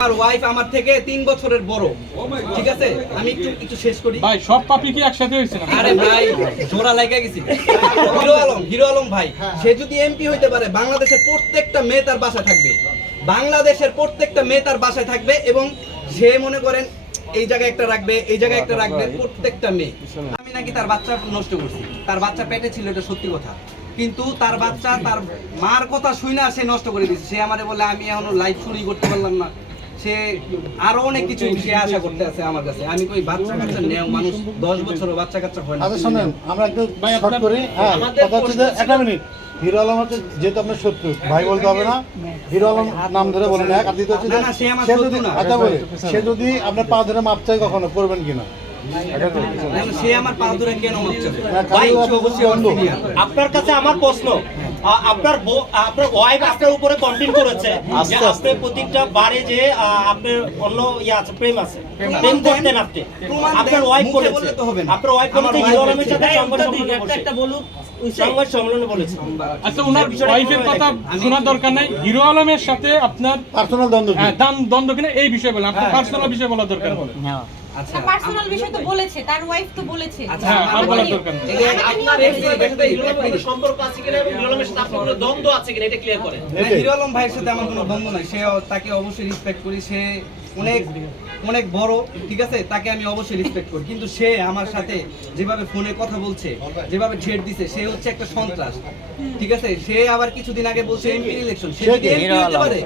আমার ওয়াইফ আমার থেকে তিন বছরের বড়। ঠিক আছে? আমি একটু একটু শেষ করি। ভাই সব পাপড়ি কি একসাথে হয়েছে না আরে ভাই জোড়া লাগা গেছি। হিরো আলম হিরো আলম ভাই সে যদি এমপি হইতে পারে বাংলাদেশের প্রত্যেকটা মেয়ে তার বাসায় থাকবে। বাংলাদেশের প্রত্যেকটা মেয়ে তার বাসায় থাকবে এবং সে মনে করেন এই জায়গায় একটা রাখবে এই জায়গায় একটা রাখবে প্রত্যেকটা মেয়ে। আমি নাকি তার বাচ্চা নষ্ট করছি। তার বাচ্চা পেটে ছিল এটা সত্যি কথা। কিন্তু তার বাচ্চা তার মার কথা শুই না সে নষ্ট করে দিয়েছে। সে আমারে বলে আমি এখনও লাইফ শুরুই করতে পারলাম না। সে আরও অনেক কিছু সে আশা করতে আছে আমার কাছে। আমি কই বাচ্চা কাচ্চা নেও মানুষ দশ বছরও বাচ্চা কাচ্চা হয় না। আচ্ছা শোনেন আমরা একটু ভাই, শর্ট করি হ্যাঁ কথা হচ্ছে যে একটা মিনিট হিরো আলম হচ্ছে যেহেতু আপনার শত্রু ভাই বলতে হবে না। হিরো আলম নাম ধরে বলেন এক আর দ্বিতীয় হচ্ছে যে না, না, সে আমার সে শত্রু যদি আচ্ছা বলে সে যদি আপনার পা ধরে মাপ চাই কখনো করবেন কিনা? সে আমার পা ধরে কেন আমার বন্ধু। আপনার কাছে আমার প্রশ্ন আপনার আপনার ওয়াইফ আপনার উপরে কমপ্লেন করেছে। যে আপনি প্রত্যেকটা বারে যে আপনার অন্য ইয়ে আছে প্রেম আছে। প্রেম করতেন আপনি। আপনার ওয়াইফ বলেছে। আপনার ওয়াইফ আমার বলেছে হিরো আলমের সাথে সংবাদ সম্মেলনে বলেছে। সংবাদ সম্মেলনে বলেছে। আচ্ছা ওনার ওয়াইফের কথা শোনার দরকার নাই। হিরো আলমের সাথে আপনার পার্সোনাল দ্বন্দ্ব কি? হ্যাঁ, দ্বন্দ্ব কিনা? এই বিষয়ে বলেন। আপনার পার্সোনাল বিষয়ে বলার দরকার। আচ্ছা পার্সোনাল বিষয় তো বলেছে তার ওয়াইফ তো বলেছে। আচ্ছা, হ্যাঁ, আপনার। সম্পর্ক আছে কিনা এবং হিরো সাথে আপনার কোনো দ্বন্দ্ব আছে কিনা এটা ক্লিয়ার করেন হিরো ভাইয়ের সাথে আমার কোনো দ্বন্দ্ব নাই। সে তাকে অবশ্যই রেসপেক্ট করি সে অনেক অনেক বড় ঠিক আছে? তাকে আমি অবশ্যই রেসপেক্ট করি। কিন্তু সে আমার সাথে যেভাবে ফোনে কথা বলছে যেভাবে ছেড় দিছে সে হচ্ছে একটা সন্ত্রাস। ঠিক আছে? সে আবার কিছুদিন আগে বলছে এমপি ইলেকশন সে যদি এমপি হতে পারে?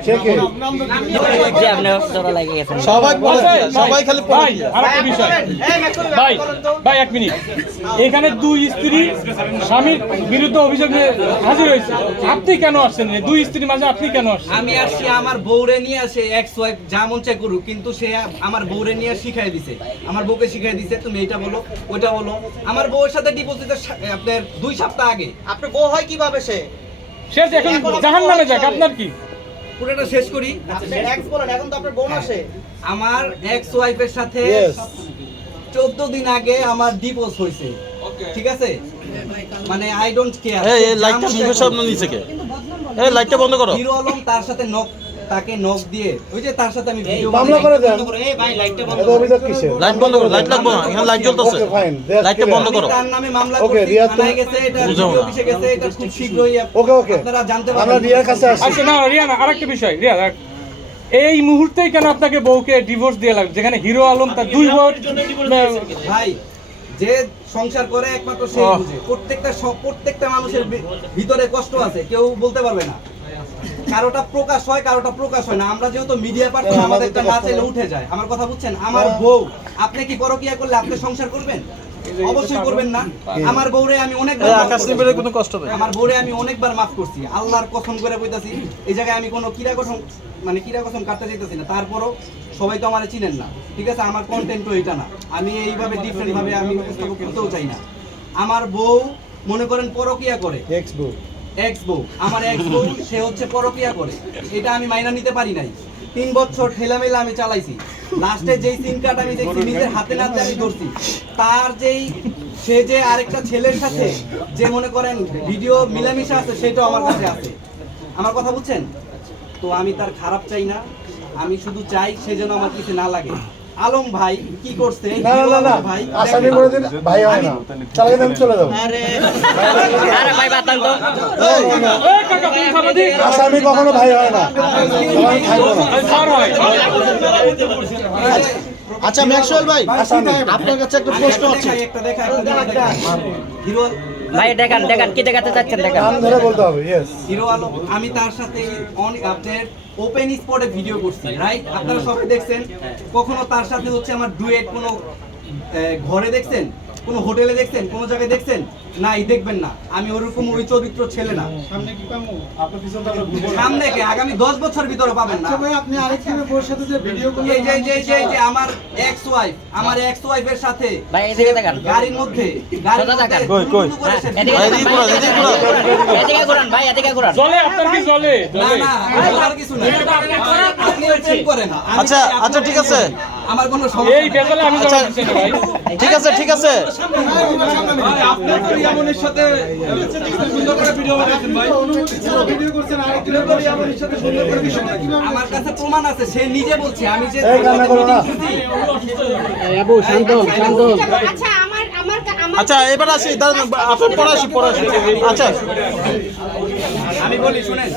সবাই বলে সবাই খালি ভাই আরেকটা বিষয়। ভাই ভাই এক মিনিট। এখানে দুই স্ত্রী স্বামীর বিরুদ্ধে অভিযোগ নিয়ে হাজির হয়েছে। আপনি কেন আসছেন দুই স্ত্রীর মাঝে আপনি কেন আসছেন? আমি আসছি আমার বউরে নিয়ে আসে এক্স ওয়াইফ যা মন চায় করুক। কিন্তু সে আমার বউরে নিয়ে শিখাই দিছে। আমার বউকে শিখাই দিছে তুমি এটা বলো ওইটা বলো। আমার বউয়ের সাথে ডিপোজিটের আপনার দুই সপ্তাহ আগে। আপনার বউ হয় কীভাবে সে? সে এখন জাহান নামে যাক আপনার কি? পুরোটা শেষ করি। এক্স বলেন এখন তো আপনার বোন আছে। আমার এক্স ওয়াইফের সাথে Yes. চোদ্দ দিন আগে আমার ডিভোর্স হয়েছে। ঠিক আছে? মানে আই ডোন্ট কেয়ার এই এই লাইটটা মুখের সামনে নিচে কে? এই লাইটটা বন্ধ করো। হিরো আলম তার সাথে নক তাকে নক দিয়ে ওই যে তার সাথে আমি ভিডিও মামলা করে দেন। এই ভাই লাইটটা বন্ধ এত অভিযোগ কিসের? লাইট বন্ধ করো লাইট লাগবো না। এখানে লাইট জ্বলতেছে। লাইটটা বন্ধ করো। তার নামে মামলা থানায় গেছে এটা। অফিসে গেছে এটা খুব শীঘ্রই Okay, okay. আপনারা জানতে আমরা রিয়ার কাছে আসি। আচ্ছা না রিয়া না আরেকটা বিষয় রিয়া দেখ, এই মুহূর্তেই কেন আপনাকে বউকে ডিভোর্স দিয়ে লাগবে যেখানে হিরো আলম তার দুই বউ ভাই যে সংসার করে একমাত্র সেই বুঝে। প্রত্যেকটা প্রত্যেকটা মানুষের ভিতরে কষ্ট আছে কেউ বলতে পারবে না। কারোটা প্রকাশ হয় কারোটা প্রকাশ হয় না। আমরা যেহেতু মিডিয়া পার্সন আমাদেরটা না চাইলে উঠে যায়। আমার কথা বুঝছেন? আমার। বউ আপনি কি পরকিয়া করলে আপনি সংসার করবেন? অবশ্যই করবেন না। আমার বউরে আমি অনেকবার আকাশ। নিবের কোনো কষ্ট নেই। আমার বউরে আমি অনেকবার মাফ করছি। আল্লাহর কসম করে বইতাছি এই জায়গায় আমি কোনো কিরা কসম মানে কিরা কসম কাটতে যেতেছি না। তারপরও সবাই তো আমার চিনেন না। ঠিক আছে? আমার কন্টেন্টও এটা না। আমি এইভাবে ডিফারেন্ট ভাবে আমি করতেও চাই না। আমার বউ মনে করেন পরকিয়া করে। এক্স বউ এক্স বউ আমার এক্স বউ সে হচ্ছে পরকিয়া করে। এটা আমি মাইনা নিতে পারি নাই। তিন বছর ঠেলামেলা আমি চালাইছি। লাস্টে যেই সিম কার্ড আমি দেখছি, নিজের হাতে নাতে আমি ধরছি। তার যেই, সে যে আরেকটা ছেলের সাথে যে মনে করেন ভিডিও মিলামিশা আছে, সেটাও আমার কাছে আছে। আমার কথা বুঝছেন? তো আমি তার খারাপ চাই না। আমি শুধু চাই সে যেন আমার কিছু না লাগে। আলম ভাই কি করছে? না না ভাই আসামি করে দিন ভাই হয় না। দেন চলে যাব। আসামি কখনো ভাই হয় না। আমি আচ্ছা ম্যাক্সওয়েল ভাই আপনার কাছে একটা আমি প্রশ্ন আছে। একটা দেখা একটা দেখা হিরো ভাই দেখান দেখান কি দেখাতে চাচ্ছেন দেখান। নাম ধরে বলতে হবে ইয়েস হিরো আলম আমি তার সাথে অনেক আপনাদের ওপেন স্পটে ভিডিও করছি রাইট আপনারা সবাই দেখছেন? কখনো তার সাথে হচ্ছে আমার ডুয়েট কোনো আহ, ঘরে দেখছেন? কোনো হোটেলে দেখছেন কোনো জায়গায় দেখছেন? নাই দেখবেন না। আমি ওরকম ওই চরিত্র ছেলে না। সামনে কে আগামী দশ বছর ভিতরে পাবেন না। আপনি আরেকজনের বউর সাথে যে ভিডিও এই যে এই যে এই যে এই যে আমার এক্স ওয়াইফ আমার এক্স ওয়াইফের সাথে ভাই, এদিকে দেখান। গাড়ির মধ্যে গাড়ির সোজা মধ্যে কই, কই? সে এদিকে ভাই, ঘুরান, এদিকে ভাই, ঘুরান, এদিকে ঘুরান। ভাই এদিকে ঘুরান। জলে আপনার কি জলে? না না আর কিছু না। আচ্ছা, আচ্ছা, ঠিক আছে। আমার কোনো সমস্যা এই। আমি আচ্ছা। ঠিক আছে ঠিক আছে। আপনার সাথে সুন্দর করে ভিডিও বানাইছেন ভাই। ভিডিও করছেন সাথে সুন্দর করে আমার কাছে প্রমাণ আছে সে নিজে বলছে আমি যে এই কান্না আচ্ছা আমার আমার আমার আচ্ছা এবার আসি আপনার পরে আসি। আচ্ছা। আমি বলি শুনেন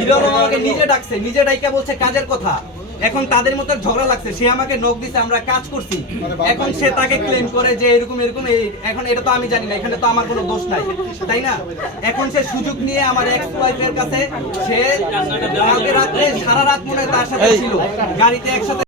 হিরো আলম আমাকে নিজে ডাকছে নিজে ডাইকা বলছে কাজের কথা। এখন তাদের মধ্যে ঝগড়া লাগছে সে আমাকে নখ দিছে আমরা কাজ করছি। এখন সে তাকে ক্লেম করে যে এরকম এরকম এই এখন এটা তো আমি জানি না এখানে তো আমার কোনো দোষ নাই তাই না? এখন সে সুযোগ নিয়ে আমার এক্স ওয়াইফের কাছে সে কালকে রাত্রে সারা রাত মনে হয় তার সাথে ছিল গাড়িতে একসাথে